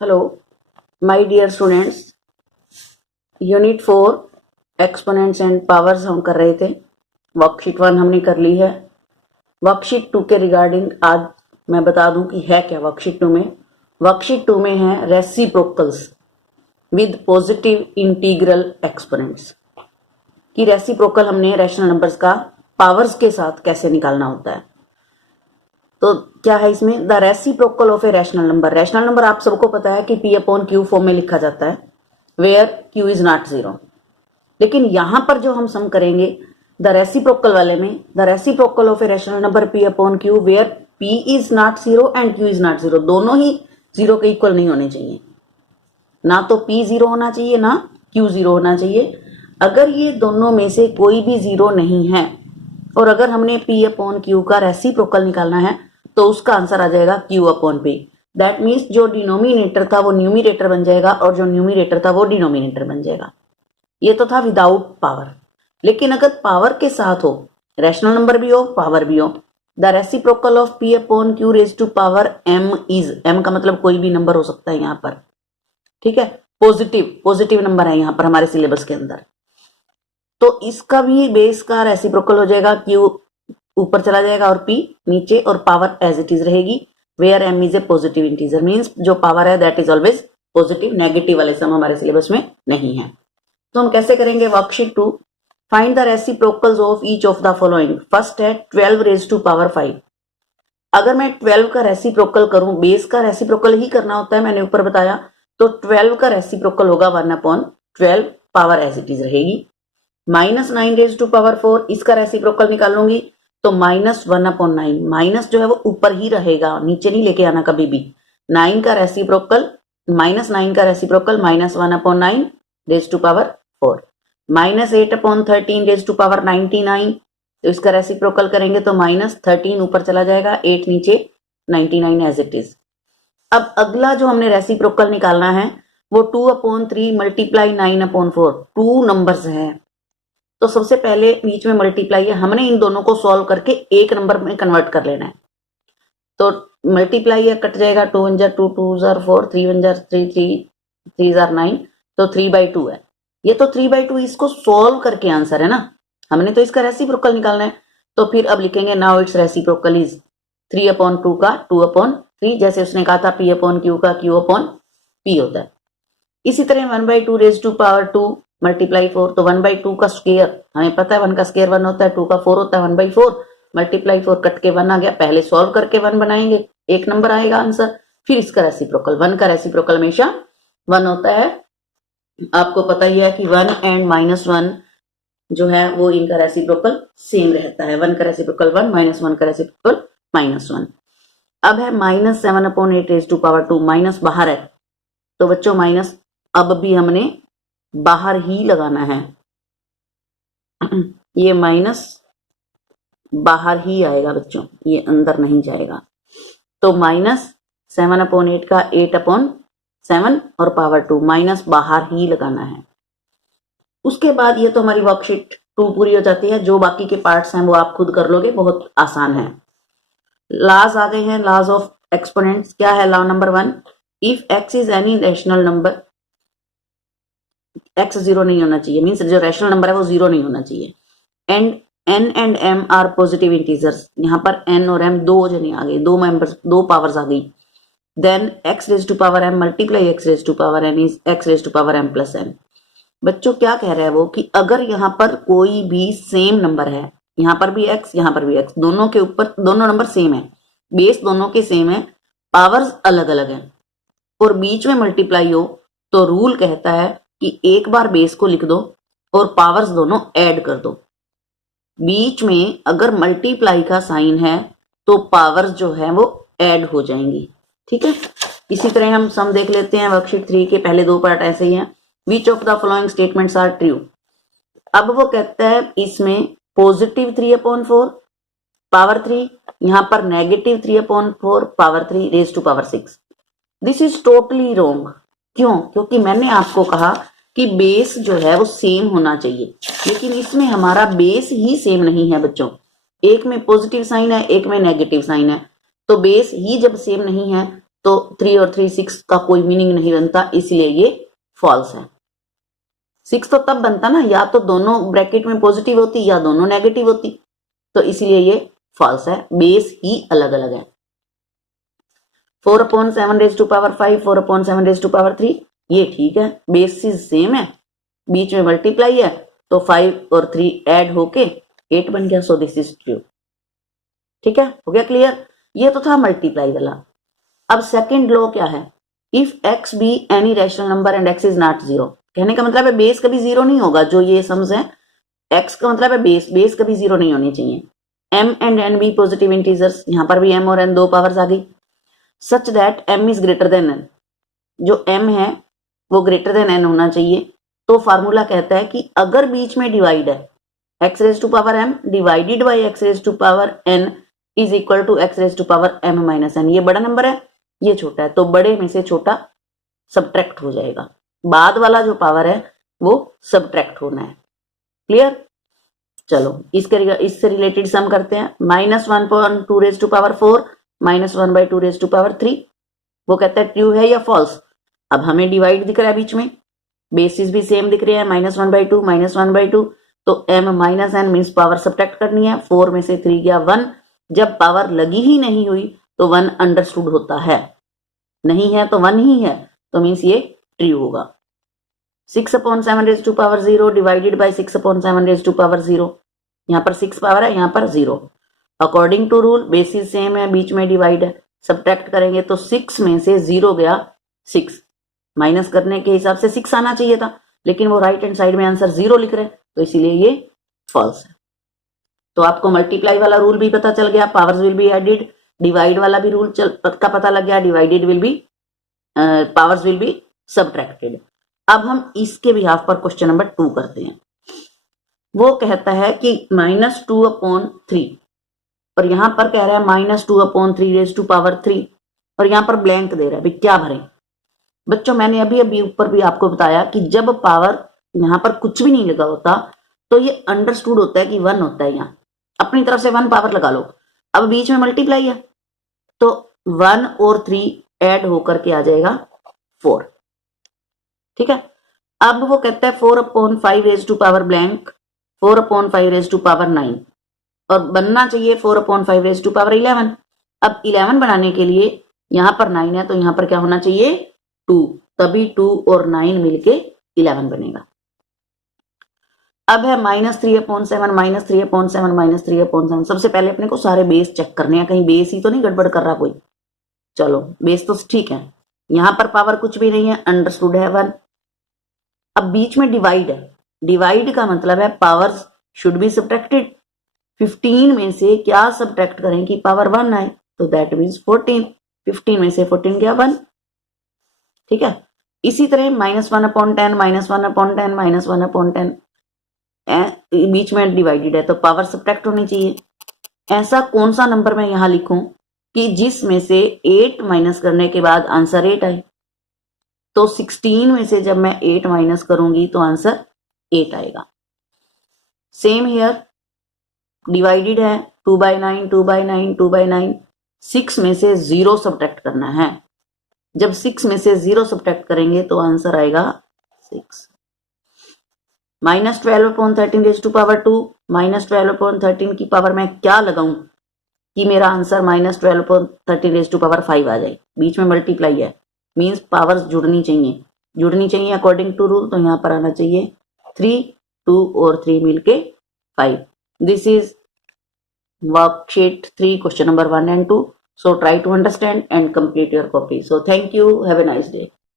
Hello my dear students, unit 4 exponents and powers हम कर रहे थे। वर्कशीट 1 हमने कर ली है। वर्कशीट 2 के रिगार्डिंग आज मैं बता दूं कि है क्या वर्कशीट 2 में। वर्कशीट 2 में है reciprocals with positive integral exponents कि रेसिप्रोकल हमने रैशनल नंबर्स का पावर्स के साथ कैसे निकालना होता है। तो क्या है इसमें, the reciprocal of a rational number. Rational number आप सबको पता है कि P अपॉन Q फॉर्म में लिखा जाता है where Q is not zero. लेकिन यहां पर जो हम सम करेंगे द रेसिप्रोकल वाले में, the reciprocal of a rational number P upon Q where P is not zero and Q is not zero, दोनों ही जीरो के इक्वल नहीं होने चाहिए। ना तो P जीरो होना चाहिए ना Q जीरो होना चाहिए। अगर ये दोनों में से कोई भी जीरो नहीं है और अगर हमने P अपॉन Q का रेसिप्रोकल निकालना है तो उसका आंसर आ जाएगा Q upon P। That means जो डिनोमिनेटर था वो न्यूमिरेटर बन जाएगा और जो न्यूमिरेटर था वो डिनोमिनेटर बन जाएगा। ये तो था विदाउट पावर। लेकिन अगर पावर के साथ हो, रैशनल नंबर भी हो पावर भी हो, the reciprocal of P upon Q raise to power M is, M का मतलब कोई भी नंबर हो सकता है यहाँ पर, ठीक है, पॉजिटिव नंबर है यहाँ पर हमारे सिलेबस के अंदर। तो इसका भी बेस का रेसिप्रोकल हो जाएगा, Q ऊपर चला जाएगा और P नीचे और पावर एज इट इज रहेगी। Where M is a positive integer, means जो पावर है that is always positive. Negative वाले सम हमारे सिलेबस में नहीं है। तो हम कैसे करेंगे worksheet 2, find the reciprocals of each of the following. First है 12 रेज टू पावर 5। अगर मैं 12 का रेसिप्रोकल करूं, बेस का रेसिप्रोकल ही करना होता है, मैंने ऊपर बताया, तो 12 का रेसिप्रोकल होगा 1 upon 12, power as it is रहेगी। -9 रेज टू पावर 4, इसका रेसिप्रोकल निकाल लूंगी तो -1 अपॉन 9, माइनस जो है वो ऊपर ही रहेगा, नीचे नहीं लेके आना कभी भी। 9 का रेसिप्रोकल, -9 का reciprocal -1 upon 9 raise to power 4, -8 upon 13 raise to power 99, तो इसका रेसिप्रोकल करेंगे तो -13 ऊपर चला जाएगा, 8 नीचे, 99 एज इट इज। अब अगला जो हमने रेसिप्रोकल निकालना है वो 2 अपॉन 3 मल्टीप्लाई 9 अपॉन 4, 2 नंबर्स हैं तो सबसे पहले बीच में मल्टीप्लाई है, हमने इन दोनों को सॉल्व करके एक नंबर में कन्वर्ट कर लेना है। तो मल्टीप्लाई है, कट जाएगा, 2 1 2 2 4, 3 1 3 3 3 9, तो 3/2 है। ये तो 3/2 इसको सॉल्व करके आंसर है ना, हमने तो इसका रेसिप्रोकल निकालना है। तो फिर अब लिखेंगे now it's reciprocal is 3 upon 2 का 2 अपॉन 3, जैसे उसने कहा था P अपॉन Q का Q अपॉन P होता है। इसी तरह 1/2 रेज टू पावर 2 मल्टीप्लाई 4, तो 1/2 का स्क्वायर हमें पता है 1 का स्क्वायर 1 होता है, 2 का 4 होता है, 1/4 मल्टीप्लाई 4 कट के 1 आ गया। पहले सॉल्व करके 1 बनाएंगे, एक नंबर आएगा आंसर। फिर इसका रेसिप्रोकल, 1 का रेसिप्रोकल हमेशा 1 होता है। आपको पता ही है कि 1 एंड -1 जो है वो इनका रेसिप्रोकल सेम रहता है। 1 का रेसिप्रोकल 1, -1 का रेसिप्रोकल -1। अब है -7 upon 8 raise to power 2, minus बाहर है तो बच्चों माइनस अब भी हमने बाहर ही लगाना है। ये माइनस बाहर ही आएगा बच्चों, ये अंदर नहीं जाएगा। तो -7 अपॉन 8 का 8 अपॉन 7 और पावर 2, माइनस बाहर ही लगाना है। उसके बाद ये तो हमारी वर्कशीट 2 पूरी हो जाती है। जो बाकी के पार्ट्स हैं वो आप खुद कर लोगे, बहुत आसान है। लॉज आ गए हैं, लॉज ऑफ एक्सपोनेंट्स। क्या है law number 1, if x is any rational number, x zero नहीं होना चाहिए, मीन्स जो रैशनल नंबर है वो जीरो नहीं होना चाहिए। And n and m are positive integers, यहाँ पर n और m दो जने आ गई, दो मेंबर्स, दो पावर्स आ गई। Then x raise to power m multiply x raise to power n is x raise to power m plus n। बच्चों क्या कह रहा है वो कि अगर यहाँ पर कोई भी सेम नंबर है, यहाँ पर भी x यहाँ पर भी x, दोनों के ऊपर दोनों नंबर सेम है, बेस दोनों के सेम है, पावर्स अलग अलग है और बीच में मल्टीप्लाई हो, तो रूल कहता है कि एक बार बेस को लिख दो और पावर्स दोनों ऐड कर दो। बीच में अगर मल्टीप्लाई का साइन है तो पावर्स जो है वो ऐड हो जाएंगी, ठीक है। इसी तरह हम सम देख लेते हैं वर्कशीट 3 के पहले दो पार्ट ऐसे ही हैं। Which of the following statements are true. अब वो कहता है इसमें पॉजिटिव 3 अपॉन 4 पावर 3, यहां पर negative 3 upon 4 power 3 raise to power 6। This is totally wrong. क्यों? क्योंकि मैंने आपको कहा कि बेस जो है वो सेम होना चाहिए, लेकिन इसमें हमारा बेस ही सेम नहीं है बच्चों। एक में पॉजिटिव साइन है, एक में नेगेटिव साइन है, तो बेस ही जब सेम नहीं है तो 3 और 3 6 का कोई मीनिंग नहीं बनता, इसलिए ये फॉल्स है। 6 तो तब बनता ना, या तो दोनों ब्रैकेट में पॉजिटिव होती या दोनों नेगेटिव होती, तो इसलिए ये फॉल्स है, बेस ही अलग अलग है। 4/7 raise to power 5, 4/7 raise to power 3, ये ठीक है, बेसिस सेम है, बीच में मल्टीप्लाई है, तो 5 और 3 ऐड होके 8 बन गया, सो दिस इज ट्रू। ठीक है, हो गया क्लियर। ये तो था मल्टीप्लाई वाला। अब सेकंड लॉ क्या है, if x be any rational number and x is not 0, कहने का मतलब है बेस कभी 0 नहीं होगा, जो ये सम्स है x का मतलब है बेस कभी 0 नहीं होनी चाहिए। m and n be positive integers, यहां पर भी m और n दो पावर्स आ गई, such that m is greater than n, जो m है वो ग्रेटर देन n होना चाहिए। तो फार्मूला कहता है कि अगर बीच में डिवाइड है x raise to power m divided by x raise to power n is equal to x raise to power m minus n, ये बड़ा नंबर है ये छोटा है, तो बड़े में से छोटा सबट्रैक्ट हो जाएगा, बाद वाला जो पावर है वो सबट्रैक्ट होना है। क्लियर, चलो इससे रिलेटेड सम करते हैं। -1/2 raise to power 4 -1/2 raise to power 3, वो कहता है ट्रू है या फॉल्स। अब हमें डिवाइड दिख रहा है बीच में, बेसिस भी सेम दिख रहे हैं, -1/2 -1/2, तो m minus n means power subtract करनी है। 4 में से 3 गया 1, जब पावर लगी ही नहीं हुई तो 1 अंडरस्टूड होता है, नहीं है तो 1 ही है, तो मीन्स ये ट्रू होगा। 6/7 raise to power 0 divided by 6/7 raise to power 0, यहाँ पर 6 पावर है, यहाँ पर 0। According to rule basis same है, बीच में डिवाइड है, सब्ट्रैक्ट करेंगे तो 6 में से 0 गया 6, माइनस करने के हिसाब से 6 आना चाहिए था, लेकिन वो राइट हैंड साइड में आंसर 0 लिख रहे हैं, तो इसीलिए ये फॉल्स है। तो आपको मल्टीप्लाई वाला रूल भी पता चल गया, powers will be added, divide वाला भी रूल का पता लग गया, divided will be powers will be subtracted. अब हम इसके बिहाफ पर क्वेश्चन नंबर 2 करते हैं। वो कहता है कि -2/3, और यहां पर कह रहा है -2/3 रेज टू पावर 3, और यहां पर ब्लैंक दे रहा है, भाई क्या भरें। बच्चों मैंने अभी ऊपर भी आपको बताया कि जब पावर यहां पर कुछ भी नहीं लगा होता तो ये अंडरस्टूड होता है कि 1 होता है, यहाँ अपनी तरफ से 1 पावर लगा लो। अब बीच में मल्टीप्लाई है तो 1 और 3 ऐड होकर के आ जाएगा 4। ठीक है, अब वो कहता है 4/5 raise to power blank 4/5 raise to power 9, और बनना चाहिए 4/5 रेज टू पावर 11। अब 11 बनाने के लिए यहां पर 9 है तो यहां पर क्या होना चाहिए 2, तभी 2 और 9 मिलके 11 बनेगा। अब है -3/7 -3/7 -3/7। सबसे पहले अपने को सारे बेस चेक करने हैं, कहीं बेस ही तो नहीं गड़बड़ कर रहा कोई। चलो बेस तो ठीक है, यहां पर पावर कुछ भी नहीं है, अंडरस्टूड है 1। अब बीच में डिवाइड है, डिवाइड का मतलब है पावर्स शुड बी सब्ट्रैक्टेड। 15 में से क्या सब्ट्रैक्ट करें कि पावर 1 आए, तो दैट मीन्स 14। 15 में से 14 गया 1। ठीक है, इसी तरह -1/10 -1/10 -1/10 बीच में डिवाइडेड है तो पावर सब्ट्रैक्ट होनी चाहिए। ऐसा कौन सा नंबर मैं यहां लिखूं कि जिसमें से 8 माइनस करने के बाद आंसर 8 आए, तो 16 में से जब मैं 8 माइनस करूंगी तो आंसर 8 आएगा। सेम हियर, डिवाइडेड है 2/9 2/9 2/9, 6 में से 0 सब्ट्रैक्ट करना है। जब 6 में से 0 सब्ट्रैक्ट करेंगे तो आंसर आएगा 6। -12/13 रेज टू पावर 2, -12/13 की पावर में क्या लगाऊं कि मेरा आंसर -12/13 रेज टू पावर 5 आ जाए। बीच में मल्टीप्लाई है, मींस पावर्स जुड़नी चाहिए अकॉर्डिंग टू रूल, तो यहां पर आना चाहिए 3, 2 और 3 मिलके 5। This is worksheet 3 question number 1 and 2. So try to understand and complete your copy. So thank you. Have a nice day.